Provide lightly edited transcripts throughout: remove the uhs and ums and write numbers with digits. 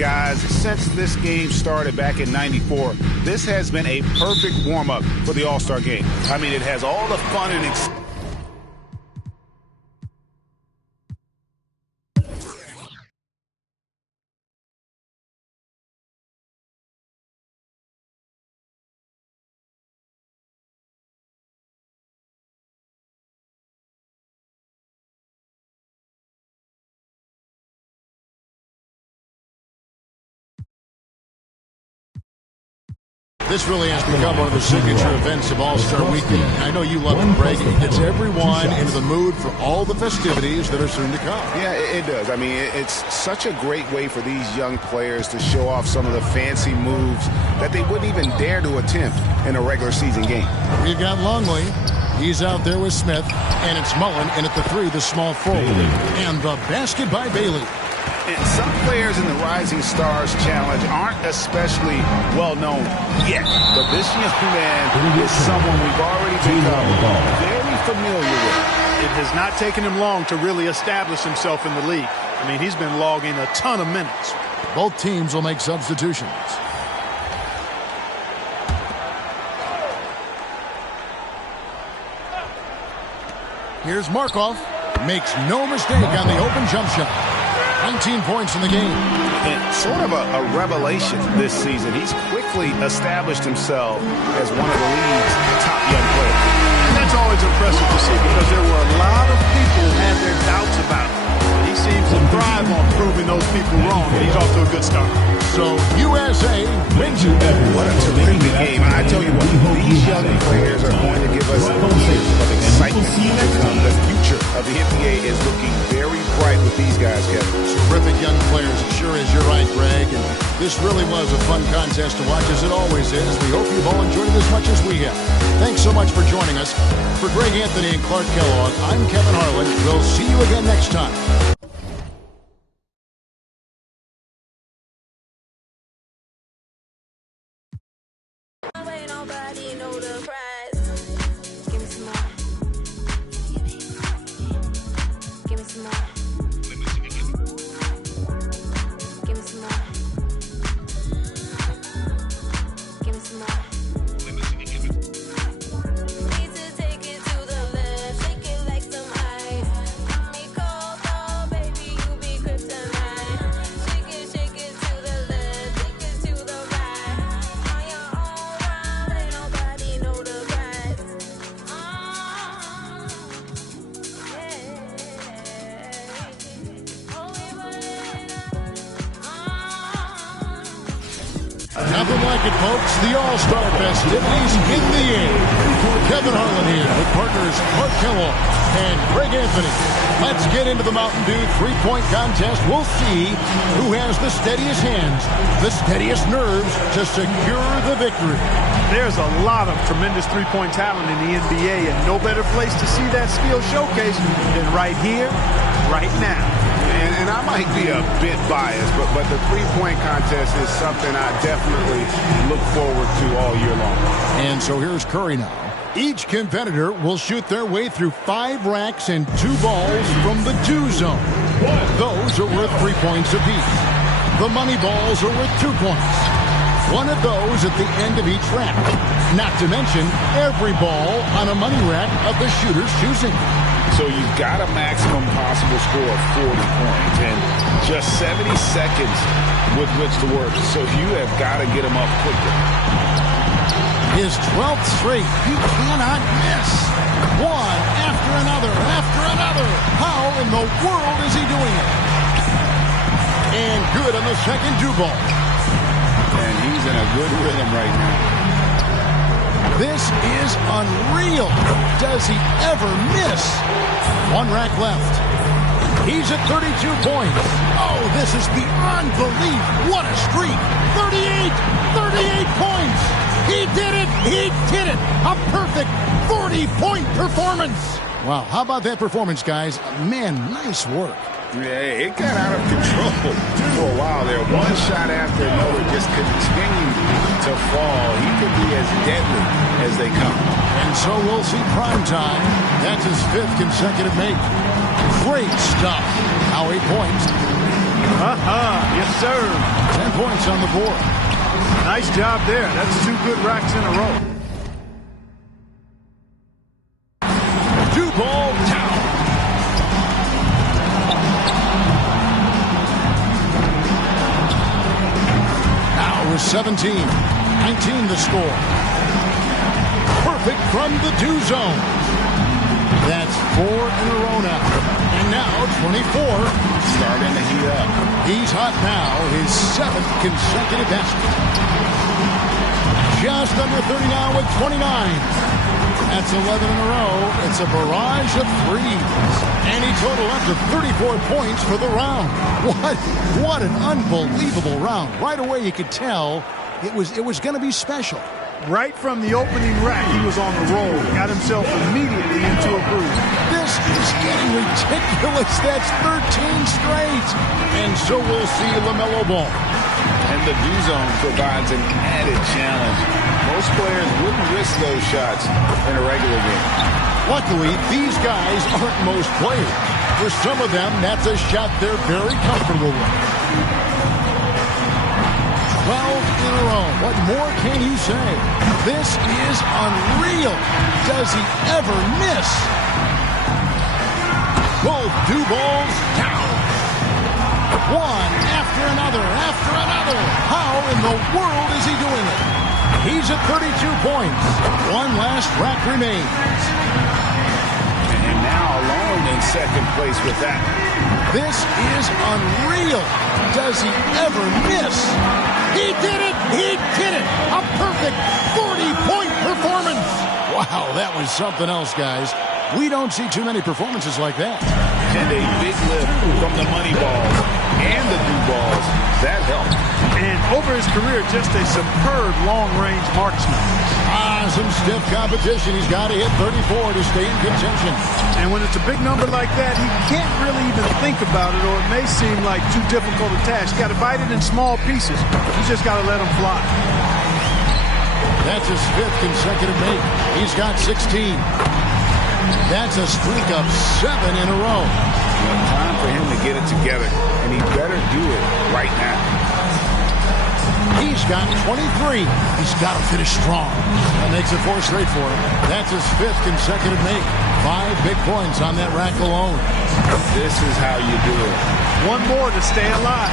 guys, since this game started back in '94, this has been a perfect warm-up for the All-Star game. I mean, it has all the fun and excitement. This really has become one of the signature events of All-Star Weekend. I know you love it, Greg. It gets everyone into the mood for all the festivities that are soon to come. Yeah, it does. I mean, it's such a great way for these young players to show off some of the fancy moves that they wouldn't even dare to attempt in a regular season game. We've got Longley. He's out there with Smith. And it's Mullen in at the 3, the small forward. And the basket by Bailey. And some players in the Rising Stars Challenge aren't especially well-known yet. But this young man is someone we've already become very familiar with. It has not taken him long to really establish himself in the league. I mean, he's been logging a ton of minutes. Both teams will make substitutions. Here's Markov. Makes no mistake on the open jump shot. 19 points in the game. And sort of a revelation this season. He's quickly established himself as one of the league's top young players. And that's always impressive to see because there were a lot of people who had their doubts about him. He seems to thrive on proving those people wrong, and he's off to a good start. So, USA wins it. What a terrific game. I tell you what, these young players are going to give us years of excitement to come. The future of the NBA is looking very bright with these guys, Kevin. Terrific young players, it sure is. You're right, Greg. And this really was a fun contest to watch, as it always is. We hope you've all enjoyed it as much as we have. Thanks so much for joining us. For Greg Anthony and Clark Kellogg, I'm Kevin Harlan. We'll see you again next time. Nothing like it, folks. The All-Star festivities in the air. Kevin Harlan here with partners Clark Kellogg and Greg Anthony. Let's get into the Mountain Dew three-point contest. We'll see who has the steadiest hands, the steadiest nerves to secure the victory. There's a lot of tremendous three-point talent in the NBA, and no better place to see that skill showcased than right here, right now. And I might be a bit biased, but the three-point contest is something I definitely look forward to all year long. And so here's Curry now. Each competitor will shoot their way through 5 racks and 2 balls from the 2 zone. Those are worth 3 points apiece. The money balls are worth 2 points. One of those at the end of each rack. Not to mention every ball on a money rack of the shooter's choosing. So you've got a maximum possible score of 40 points and just 70 seconds with which to work. So you have got to get them up quickly. His 12th straight. He cannot miss. One after another, after another. How in the world is he doing it? And good on the second 2 ball. And he's in a good rhythm right now. This is unreal. Does he ever miss? 1 rack left. He's at 32 points. Oh, this is beyond belief. What a streak. 38 points. He did it. He did it. A perfect 40-point performance. Wow, how about that performance, guys? Man, nice work. Yeah, it got out of control for a while there. One shot after another just continued to fall. He could be a as deadly as they come. And so we'll see prime time. That's his 5th consecutive make. Great stuff. Now 8 points. Yes, sir. 10 points on the board. Nice job there. That's 2 good racks in a row. 2-ball down. Now with 17. 19 to score. Perfect from the do zone. That's 4 in a row now. And now 24. Starting to heat up. He's hot now. His 7th consecutive basket. Just under 30 now with 29. That's 11 in a row. It's a barrage of threes. And he totaled up to 34 points for the round. What an unbelievable round. Right away you could tell it was going to be special. Right from the opening rack, he was on the roll. Got himself immediately into a groove. This is getting ridiculous. That's 13 straight. And so we'll see LaMelo Ball. And the do zone provides an added challenge. Most players wouldn't risk those shots in a regular game. Luckily, these guys aren't most players. For some of them, that's a shot they're very comfortable with. 12 in a row. What more can you say? This is unreal. Does he ever miss? Both do balls down. One after another, after another. How in the world is he doing it? He's at 32 points. One last rack remains. And now alone in second place with that. This is unreal. Does he ever miss? He did it! He did it! A perfect 40-point performance! Wow, that was something else, guys. We don't see too many performances like that. And a big lift from the money balls and the do balls. That helped. And over his career, just a superb long-range marksman. Some stiff competition. He's got to hit 34 to stay in contention. And when it's a big number like that, he can't really even think about it, or it may seem like too difficult a task. You got to bite it in small pieces. You just got to let him fly. That's his 5th consecutive make. He's got 16. That's a streak of 7 in a row. Well, time for him to get it together, and he better do it right now. He's got 23. He's got to finish strong. That makes it 4 straight for him. That's his 5th consecutive make. 5 big points on that rack alone. This is how you do it. One more to stay alive.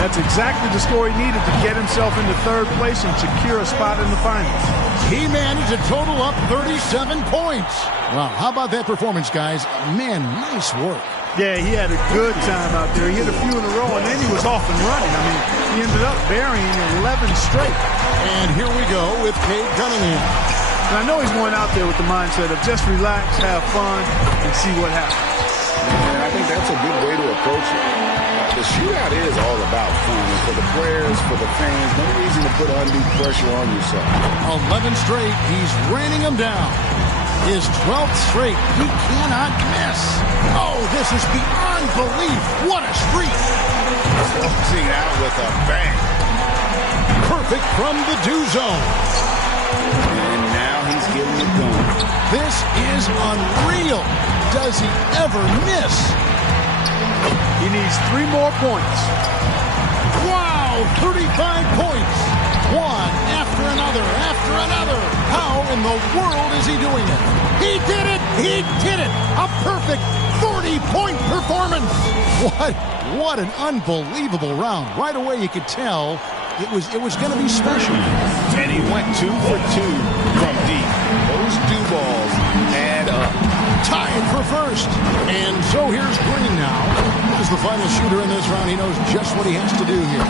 That's exactly the score he needed to get himself into 3rd place and secure a spot in the finals. He managed to total up 37 points. Wow, how about that performance, guys? Man, nice work. Yeah, he had a good time out there. He hit a few in a row, and then he was off and running. I mean, he ended up burying 11 straight. And here we go with Cade Cunningham. And I know he's going out there with the mindset of just relax, have fun, and see what happens. And I think that's a good way to approach it. The shootout is all about fun. And for the players, for the fans, no reason to put undue pressure on yourself. 11 straight. He's raining them down. His 12th straight. He cannot miss. Oh, this is beyond belief. What a streak. Closing out with a bang. Perfect from the do zone. And now he's getting it going. This is unreal. Does he ever miss? He needs 3 more points. Wow, 35 points. One after another, after another. How in the world is he doing it? He did it! He did it! A perfect 40-point performance! What an unbelievable round. Right away you could tell it was going to be special. And he went 2 for 2 from deep. Those do balls add up. Tied for first. And so here's Green now. As the final shooter in this round, he knows just what he has to do here.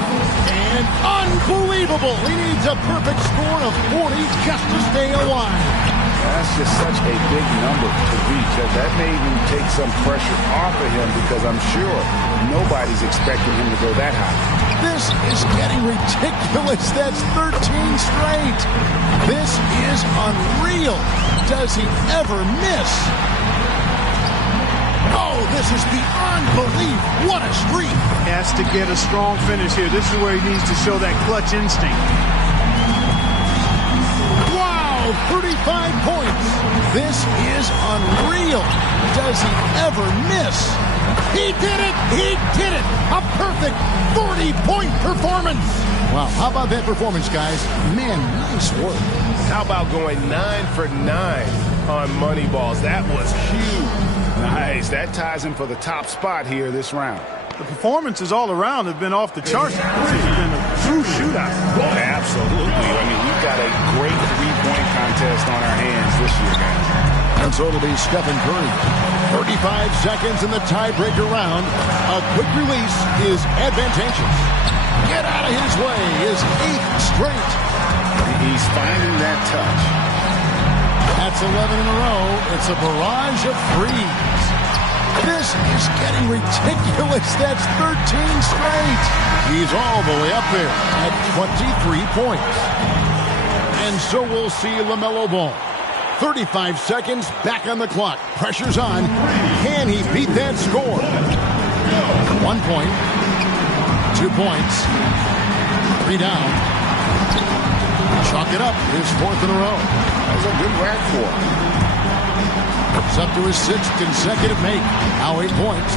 And unbelievable! He needs a perfect score of 40 just to stay alive. That's just such a big number to reach. That may even take some pressure off of him because I'm sure nobody's expecting him to go that high. This is getting ridiculous. That's 13 straight. This is unreal. Does he ever miss? Oh, this is beyond belief. What a streak. Has to get a strong finish here. This is where he needs to show that clutch instinct. 35 points. This is unreal. Does he ever miss? He did it! He did it! A perfect 40-point performance! Wow, how about that performance, guys? Man, nice work. How about going 9 for 9 on money balls? That was huge. Nice. That ties him for the top spot here this round. The performances all around have been off the charts. This has been a true shootout. Absolutely. I mean, we've got a great three-point contest on our hands this year, guys. And so it'll be Stephen Curry. 35 seconds in the tiebreaker round. A quick release is advantageous. Get out of his way is 8th straight. He's finding that touch. That's 11 in a row. It's a barrage of threes. This is getting ridiculous. That's 13 straight. He's all the way up there at 23 points. And so we'll see LaMelo Ball. 35 seconds back on the clock. Pressure's on. Can he beat that score? 1 point. 2 points. 3 down. Chalk it up. His 4th in a row. That was a good rack for him. It's up to his 6th consecutive make. Now 8 points.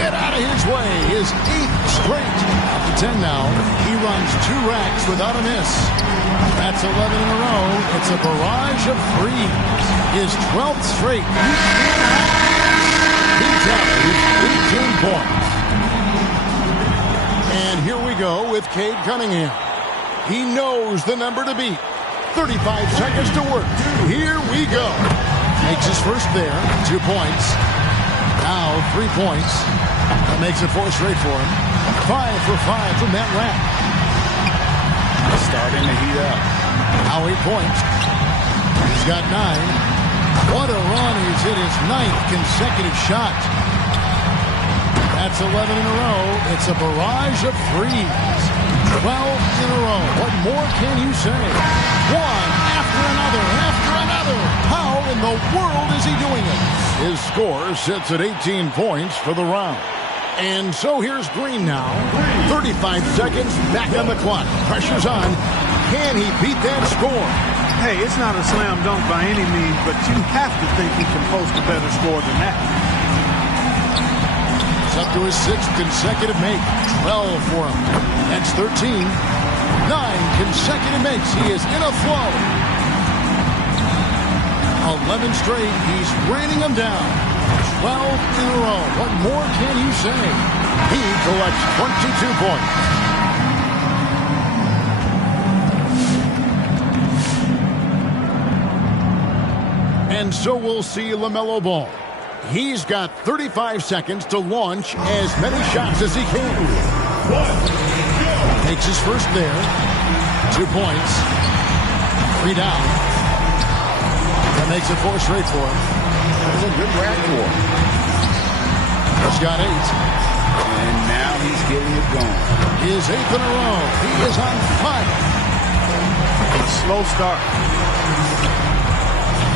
Get out of his way. His 8th straight. Up to 10 now. He runs 2 racks without a miss. That's 11 in a row. It's a barrage of threes. His 12th straight. He tallies 18 points. And here we go with Cade Cunningham. He knows the number to beat. 35 seconds to work. Here we go. Makes his first there. 2 points. Now 3 points. That makes it 4 straight for him. 5 for 5 from that rack. Starting to heat up. Now 8 points. He's got 9. What a run. He's hit his 9th consecutive shot. That's 11 in a row. It's a barrage of threes. 12 in a row. What more can you say? One after another, after another. How in the world is he doing it? His score sits at 18 points for the round. And so here's Green now. 35 seconds back on the clock. Pressure's on. Can he beat that score? Hey, it's not a slam dunk by any means, but you have to think he can post a better score than that. It's up to his 6th consecutive make. 12 for him. That's 13. 9 consecutive makes. He is in a flow. 11 straight. He's raining them down. 12 in a row. What more can you say? He collects 22 points. And so we'll see LaMelo Ball. He's got 35 seconds to launch as many shots as he can. Makes his first there. 2 points. 3 down. That makes it 4 straight for him. That was a good rack for him. He's got 8. And now he's getting it going. His 8th in a row. He is on fire. A slow start.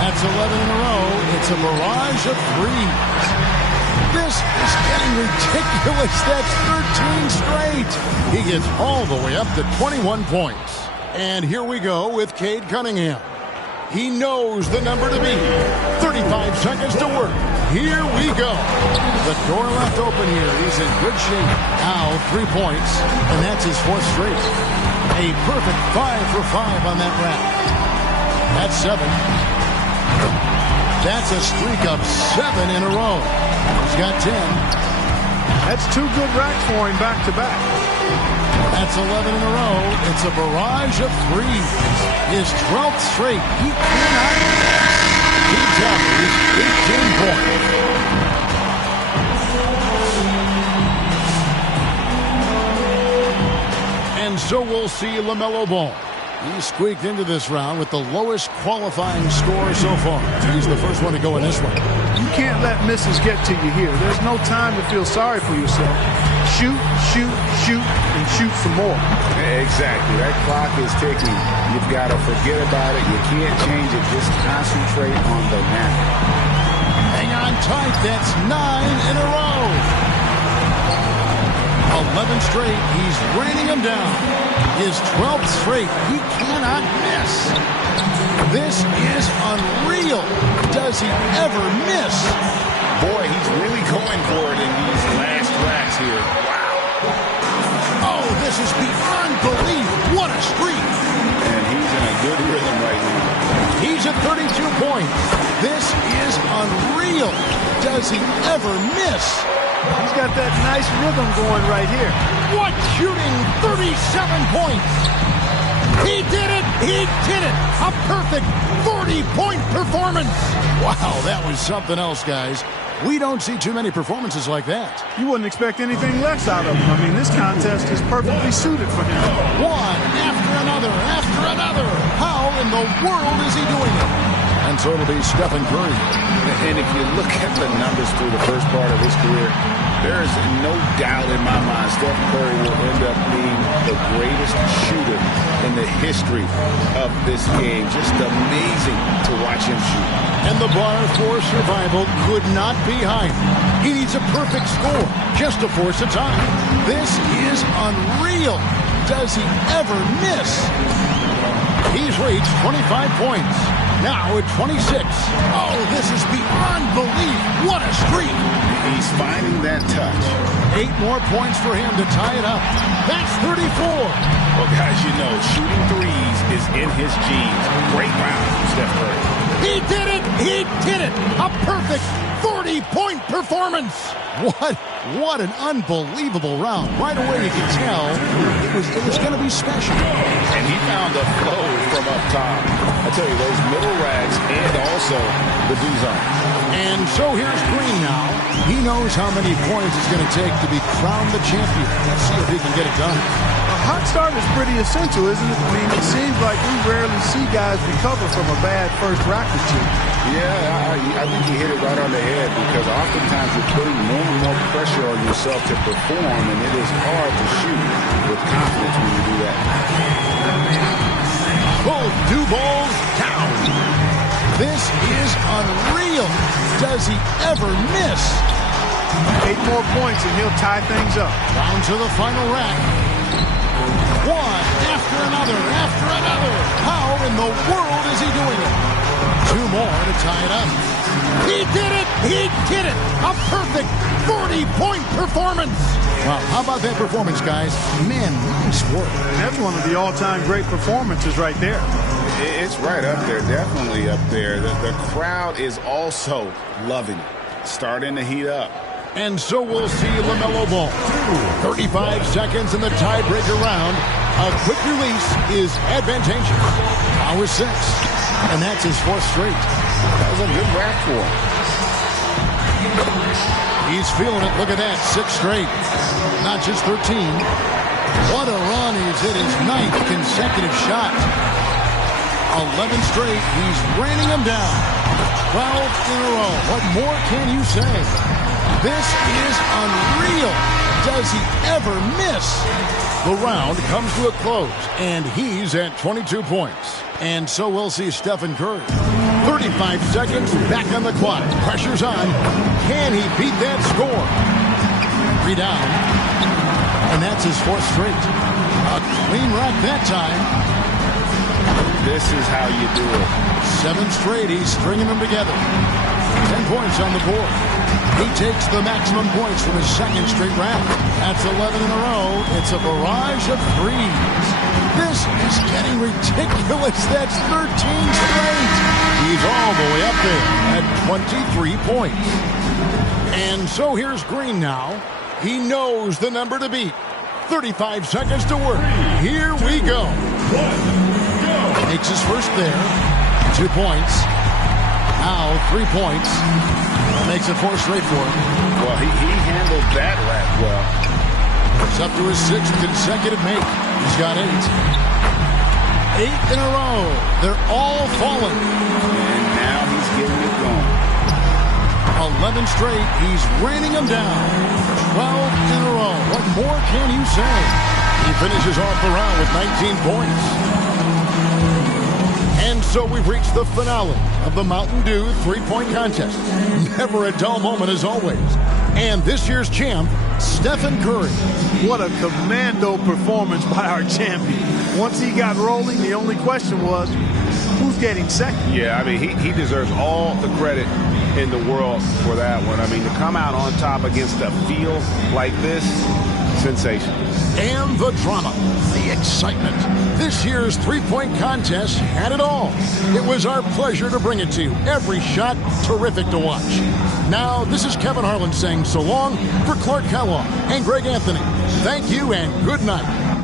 That's 11 in a row. It's a barrage of threes. This is getting ridiculous. That's 13 straight. He gets all the way up to 21 points. And here we go with Cade Cunningham. He knows the number to beat. 35 seconds to work. Here we go. The door left open here. He's in good shape. Now 3 points, and that's his 4th straight. A perfect 5 for 5 on that rack. That's 7. That's a streak of 7 in a row. He's got 10. That's 2 good racks for him back-to-back. That's 11 in a row. It's a barrage of threes. His 12th straight. He cannot miss. He tallies 18 points. And so we'll see LaMelo Ball. He squeaked into this round with the lowest qualifying score so far. He's the first one to go in this one. You can't let misses get to you here. There's no time to feel sorry for yourself. Shoot, shoot, shoot, and shoot some more. Exactly. That clock is ticking. You've got to forget about it. You can't change it. Just concentrate on the now. Hang on tight. That's 9 in a row. 11 straight. He's raining them down. His 12th straight. He cannot miss. This is unreal. Does he ever miss? Boy, he's really going for it in these last racks here. Wow. Oh, this is beyond belief. What a streak. And he's in a good rhythm right now. He's at 32 points. This is unreal. Does he ever miss? He's got that nice rhythm going right here. What shooting? 37 points. He did it. He did it. A perfect 40-point performance. Wow, that was something else, guys. We don't see too many performances like that. You wouldn't expect anything less out of him. I mean, this contest is perfectly suited for him. One after another, after another. How in the world is he doing it? And so it'll be Stephen Curry. And if you look at the numbers through the first part of his career, there is no doubt in my mind Steph Curry will end up being the greatest shooter in the history of this game. Just amazing to watch him shoot. And the bar for survival could not be higher. He needs a perfect score just to force a tie. This is unreal. Does he ever miss? He's reached 25 points. Now at 26. Oh, this is beyond belief. What a streak. He's finding that touch. 8 more points for him to tie it up. That's 34. Well, guys, you know, shooting threes is in his genes. Great round from Steph Curry. He did it. He did it. A perfect 40-point performance. What an unbelievable round. Right away you could tell it was going to be special. And he found the flow from up top. I tell you, those middle racks and also the D zone. And so here's Green now. He knows how many points it's going to take to be crowned the champion. Let's see if he can get it done. A hot start is pretty essential, isn't it? I mean, it seems like we rarely see guys recover from a bad first rack or two. Yeah, I think you hit it right on the head because oftentimes you're putting more and more pressure on yourself to perform, and it is hard to shoot with confidence when you do that. Both do balls down. This is unreal. Does he ever miss? 8 more points and he'll tie things up. Down to the final rack. One after another, after another. How in the world is he doing it? 2 more to tie it up. He did it! He did it! A perfect 40-point performance! Wow, how about that performance, guys? Man, nice work. That's one of the all-time great performances right there. It's right up there, definitely up there. The crowd is also loving it, starting to heat up. And so we'll see LaMelo Ball. 35 seconds in the tiebreaker round. A quick release is advantageous. Power 6. And that's his 4th straight. That was a good rack for him. He's feeling it. Look at that. 6 straight. Not just 13. What a run. He's hit his 9th consecutive shot. 11 straight. He's raining them down. 12 in a row. What more can you say? This is unreal. Does he ever miss? The round comes to a close, and he's at 22 points. And so we'll see Stephen Curry. 35 seconds back on the clock. Pressure's on. Can he beat that score? 3 down. And that's his 4th straight. A clean rack that time. This is how you do it. 7 straight. He's stringing them together. 10 points on the board. He takes the maximum points from his 2nd straight round. That's 11 in a row. It's a barrage of threes. This is getting ridiculous. That's 13 straight. He's all the way up there at 23 points. And so here's Green now. He knows the number to beat. 35 seconds to work. Here we go. Makes his first there. 2 points. Now 3 points. Makes it 4 straight for him. Well, he handled that rack well. It's up to his 6th consecutive make. He's got 8. 8 in a row. They're all falling. And now he's getting it going. 11 straight. He's raining them down. 12 in a row. What more can you say? He finishes off the round with 19 points. And so we've reached the finale of the Mountain Dew 3-point contest. Never a dull moment as always. And this year's champ Stephen Curry. What a commando performance by our champion. Once he got rolling, the only question was, who's getting second? Yeah, I mean, he deserves all the credit in the world for that one. I mean, to come out on top against a field like this, sensational. And the drama, the excitement. This year's three-point contest had it all. It was our pleasure to bring it to you. Every shot terrific to watch. Now, this is Kevin Harlan saying so long for Clark Kellogg and Greg Anthony. Thank you and good night.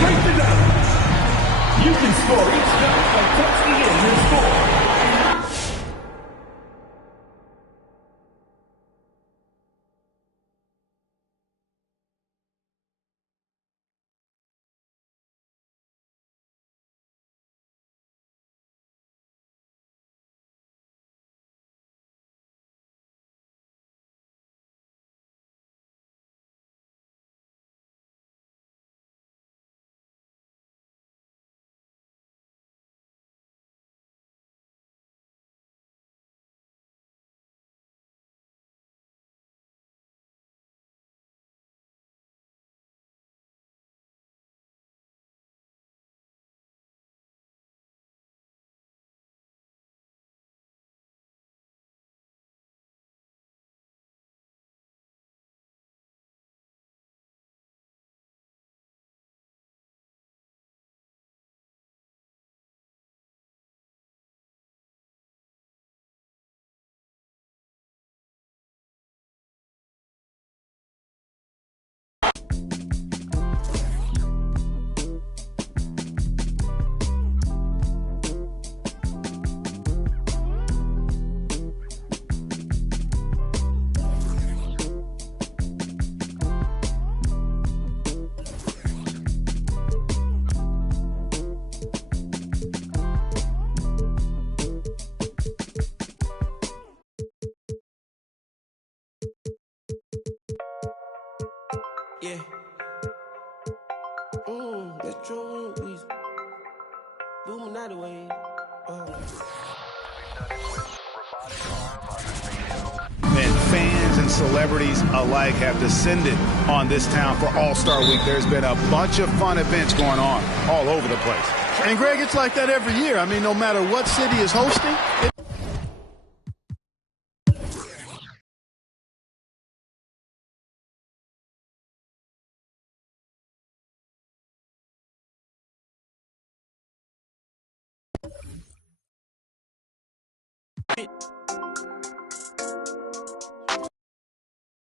break the down. You can score each shot by texting in your score. Yeah. That's true. We booming that way. Man, fans and celebrities alike have descended on this town for All-Star Week. There's been a bunch of fun events going on all over the place. And, Greg, it's like that every year. I mean, no matter what city is hosting,